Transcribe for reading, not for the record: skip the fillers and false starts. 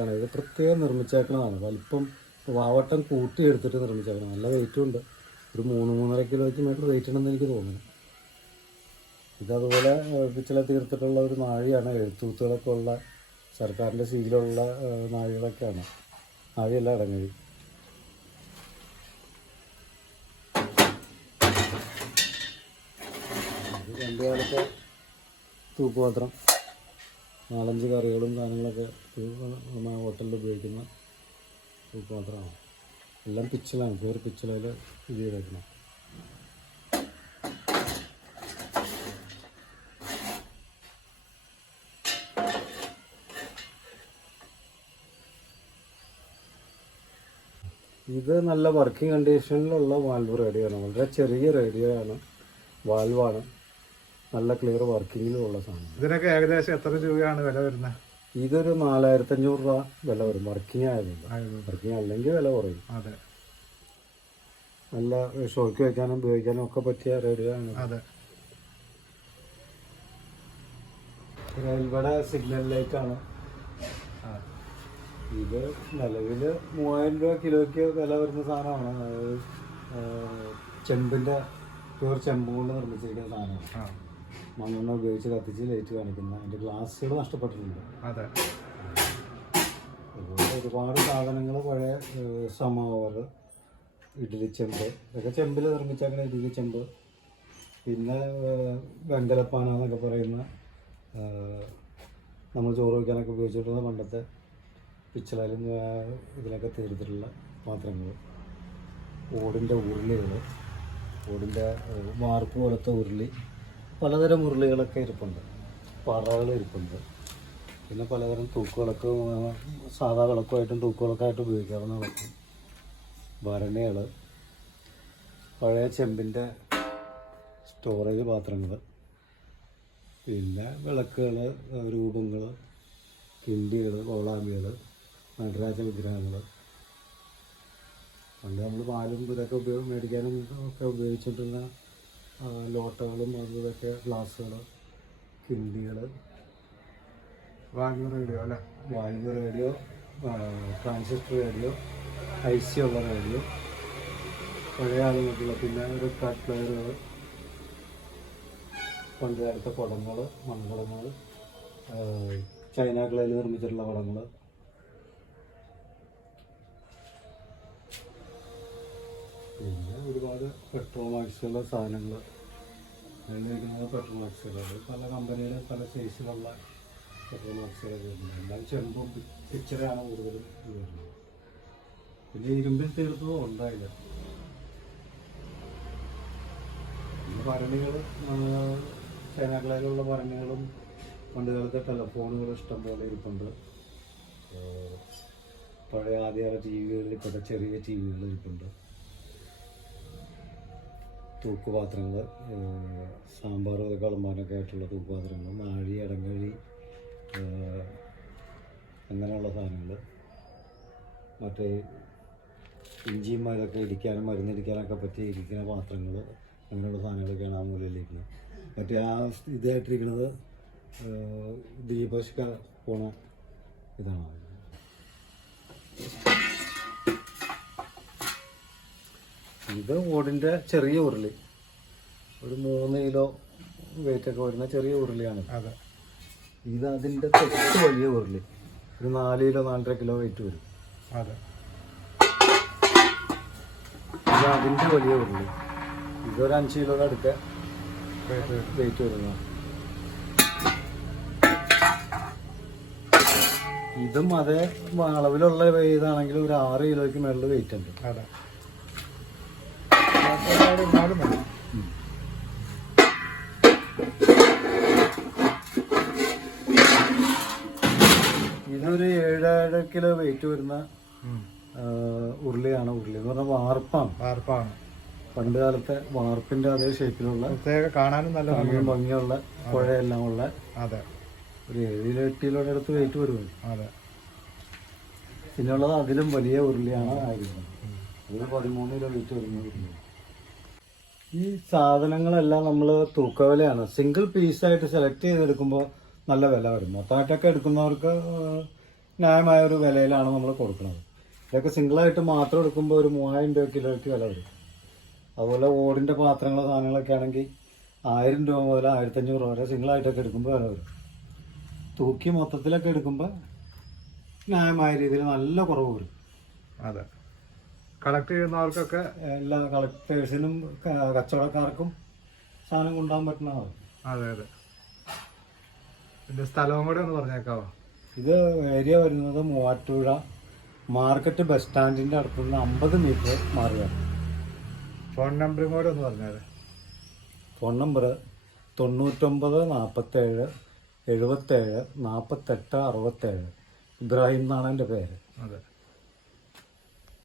ഉരുളിയാണ്. ഇത് പ്രത്യേകം നിർമ്മിച്ചേക്കണതാണ്. വലിപ്പം വാവട്ടം കൂട്ടിയെടുത്തിട്ട് നിർമ്മിച്ചേക്കണം. നല്ല വെയിറ്റും ഉണ്ട്. ഒരു 3-3.5 കിലോയ്ക്ക് മേറ്റർ വെയിറ്റ് ഉണ്ടെന്ന് എനിക്ക് തോന്നുന്നു. ഇതതുപോലെ പിച്ചള തീർത്തിട്ടുള്ള ഒരു നാഴിയാണ്. എഴുത്തൂത്തുകളൊക്കെ ഉള്ള സർക്കാരിൻ്റെ സീലുള്ള നാഴികളൊക്കെയാണ്. നാഴിയല്ല അടങ്ങഴി. പണ്ട് കാലത്തെ തൂക്കുപാത്രം 4-5 കറികളും സാധനങ്ങളൊക്കെ നമ്മൾ ഹോട്ടലിൽ ഉപയോഗിക്കുന്ന തൂക്കുപാത്രമാണ്. എല്ലാം പിച്ചളാണ്. പ്യൂർ പിച്ചളയിൽ ഇത് ചെയ്തേക്കണം. ഇത് നല്ല വർക്കിംഗ് കണ്ടീഷനിലുള്ള വാൽവ് റേഡിയോ ആണ്. വളരെ ചെറിയ റേഡിയോ ആണ്, വാൽവാണ്. നല്ല ക്ലിയർ വർക്കിങ്ങിലുള്ള സാധനം. ഇതിനൊക്കെ ഏകദേശം എത്ര രൂപയാണ് വില വരുന്നത്? ഇതൊരു 4500 രൂപ വില വരും. വർക്കിംഗ് ആയതില്ല. വർക്കിംഗ് അല്ലെങ്കിൽ വില കുറയും. അതെ, നല്ല ഷോക്ക് വയ്ക്കാനും ഉപയോഗിക്കാനും ഒക്കെ പറ്റിയ റേഡിയോ ആണ്. അതെ. റെയിൽവേയുടെ സിഗ്നൽ ലൈറ്റാണ്. ഇത് നിലവിൽ 3000 രൂപ കിലോയ്ക്ക് വില വരുന്ന സാധനമാണ്. ചെമ്പിൻ്റെ പ്യൂർ ചെമ്പ് കൊണ്ട് നിർമ്മിച്ചിരിക്കുന്ന സാധനമാണ്. മണ്ണെണ്ണ ഉപയോഗിച്ച് കത്തിച്ച് ലൈറ്റ് കാണിക്കുന്ന. അതിൻ്റെ ഗ്ലാസ്സുകൾ നഷ്ടപ്പെട്ടിട്ടുണ്ട്. അതെ. അതുപോലെ ഒരുപാട് സാധനങ്ങൾ പഴയ സമാവർ, ഇഡ്ഡലിച്ചെമ്പ്, ഇതൊക്കെ ചെമ്പിൽ നിർമ്മിച്ചേക്കുന്ന ഇഡ്ഡലിച്ചെമ്പ്. പിന്നെ വെങ്കലപ്പാന എന്നൊക്കെ പറയുന്ന നമ്മൾ ചോറ് വയ്ക്കാനൊക്കെ ഉപയോഗിച്ചിട്ടുള്ള പണ്ടത്തെ പിച്ചളയിലും ഇതിലൊക്കെ തീർത്തിട്ടുള്ള പാത്രങ്ങൾ. ഓടിൻ്റെ ഉരുളികൾ, ഓടിൻ്റെ വാർപ്പ് പോലത്തെ ഉരുളി, പലതരം ഉരുളികളൊക്കെ ഇരിപ്പുണ്ട്. പറകൾ ഇരിപ്പുണ്ട്. പിന്നെ പലതരം തൂക്കുകളൊക്കെ, സാധാ വിളക്കുമായിട്ടും തൂക്കുകളൊക്കെയായിട്ട് ഉപയോഗിക്കാവുന്ന വിളക്ക്, ഭരണികൾ, പഴയ ചെമ്പിൻ്റെ സ്റ്റോറേജ് പാത്രങ്ങൾ, പിന്നെ വിളക്കുകൾ, രൂപങ്ങൾ, കിണ്ടികൾ, കോളാമ്പികൾ, നടരാജ വിഗ്രഹങ്ങൾ. പണ്ട് നമ്മൾ പാലും ഇതൊക്കെ മേടിക്കാനും ഒക്കെ ഉപയോഗിച്ചിട്ടുള്ള ലോട്ടകളും അതുതൊക്കെ, ഗ്ലാസ്സുകൾ, കിണ്ടികൾ, വാൽവ് റേഡിയോ അല്ലേ? Valve radio, transistor radio, IC ഉള്ള റേഡിയോ, പഴയ ആളുകൾക്കുള്ള. പിന്നെ ഒരു കാറ്റ് പ്ലെയറുകൾ, പണ്ട് കാലത്തെ കുടങ്ങൾ, മൺകുടങ്ങൾ, ചൈന ക്ലേയിൽ നിർമ്മിച്ചിട്ടുള്ള കുടങ്ങൾ. പിന്നെ ഒരുപാട് പെട്രോമാക്സുള്ള സാധനങ്ങൾ. ഉപയോഗിക്കുന്നത് പെട്രോമാക്സുകൾ. പല കമ്പനിയുടെ പല സൈസിലുള്ള പെട്രോമാക്സുകളൊക്കെ വരുന്നത്. എല്ലാം ചെമ്പും പിച്ചറയാണ് കൂടുതലും വരുന്നത്. പിന്നെ ഇരുമ്പിൽ തീർത്തതും ഉണ്ടായില്ല. പിന്നെ ഭരണികൾ, ചൈനക്കളയിലുള്ള ഭരണികളും, പണ്ട് കാലത്തെ ടെലഫോണുകൾ ഇഷ്ടം പോലെ ഇരിപ്പുണ്ട്. പഴയ ആദ്യകാല TV-കളിൽപ്പെട്ട ചെറിയ TV-കൾ ഇരിപ്പുണ്ട്. തൂക്കുപാത്രങ്ങൾ, സാമ്പാർ ഇതൊക്കെ വിളമ്പാനൊക്കെ ആയിട്ടുള്ള തൂക്കുപാത്രങ്ങൾ, നാഴി, അടങ്ങഴി, അങ്ങനെയുള്ള സാധനങ്ങൾ. മറ്റേ ഇഞ്ചിയും ഇതൊക്കെ ഇടിക്കാനും മരുന്നിടിക്കാനൊക്കെ പറ്റി ഇരിക്കുന്ന പാത്രങ്ങൾ, അങ്ങനെയുള്ള സാധനങ്ങളൊക്കെയാണ് ആ മൂലയിലിരിക്കുന്നത്. മറ്റേ ആ ഇതായിട്ടിരിക്കുന്നത് ദീപശിഖ പോണ ഇതാണ്. ഇത് ഓടിൻ്റെ ചെറിയ ഉരുളി, ഒരു 3 കിലോ വെയിറ്റൊക്കെ വരുന്ന ചെറിയ ഉരുളിയാണ്. അതെ. ഇത് അതിൻ്റെ തൊട്ട് വലിയ ഉരുളി, ഒരു 4 കിലോ 4.5 കിലോ വെയിറ്റ് വരും. അതെ. ഇത് അതിൻ്റെ വലിയ ഉരുളി, ഇതൊരു 5 കിലോയുടെ അടുക്ക വെയിറ്റ് വരുന്ന. ഇതും അതേ അളവിലുള്ള ഇതാണെങ്കിൽ ഒരു 6 കിലോയ്ക്ക് മേളിൽ വെയിറ്റ് ഉണ്ട്. അതെ. ഇതൊരു 7.5 കിലോ വെയിറ്റ് വരുന്ന ഉരുളിയാണ്. ഉരുളി എന്ന് പറഞ്ഞാൽ വാർപ്പാണ്. പണ്ട് കാലത്തെ വാർപ്പിന്റെ അതേ ഷേപ്പിലുള്ള, കാണാനും നല്ല ഭംഗിയുള്ള, പുഴയെല്ലാം ഉള്ള. അതെ. ഒരു 7-8 കിലോയുടെ അടുത്ത് വെയിറ്റ് വരുമോ. അതെ. പിന്നെയുള്ളത് അതിലും വലിയ ഉരുളിയാണ് ആയിരിക്കുന്നത്. അതിൽ 13 കിലോ വെയിറ്റ് വരുന്ന ഉരുളി. ഈ സാധനങ്ങളെല്ലാം നമ്മൾ തൂക്കവിലയാണ്. സിംഗിൾ പീസായിട്ട് സെലക്ട് ചെയ്തെടുക്കുമ്പോൾ നല്ല വില വരും. മൊത്തമായിട്ടൊക്കെ എടുക്കുന്നവർക്ക് ന്യായമായ ഒരു വിലയിലാണ് നമ്മൾ കൊടുക്കുന്നത്. ഇതൊക്കെ സിംഗിളായിട്ട് മാത്രം എടുക്കുമ്പോൾ ഒരു 3000 രൂപ കിലോയ്ക്ക് വില വരും. അതുപോലെ ഓടിൻ്റെ പാത്രങ്ങൾ സാധനങ്ങളൊക്കെ ആണെങ്കിൽ 1000 രൂപ മുതൽ 1500 രൂപ വരെ സിംഗിളായിട്ടൊക്കെ എടുക്കുമ്പോൾ വില വരും. തൂക്കി മൊത്തത്തിലൊക്കെ എടുക്കുമ്പോൾ ന്യായമായ രീതിയിൽ നല്ല കുറവ് വരും. അതെ, കളക്ട് ചെയ്യുന്നവർക്കൊക്കെ എല്ലാ കളക്ടേഴ്സിനും കച്ചവടക്കാർക്കും സാധനം കൊണ്ടുപോകാൻ പറ്റുന്നതാണ്. അതെ അതെ. ഇതിൻ്റെ സ്ഥലവും കൂടെ ഒന്ന് പറഞ്ഞേക്കാവോ? ഇത് ഏരിയ വരുന്നത് മൂവാറ്റുപുഴ മാർക്കറ്റ് ബസ് സ്റ്റാൻഡിൻ്റെ അടുത്തുനിന്ന് 50 മീറ്റർ മാറിയാണ്. ഫോൺ നമ്പറും കൂടെ ഒന്ന് പറഞ്ഞാൽ. Phone number 99 47 77 48 67. ഇബ്രാഹിം എന്നാണ് എൻ്റെ പേര്. അതെ.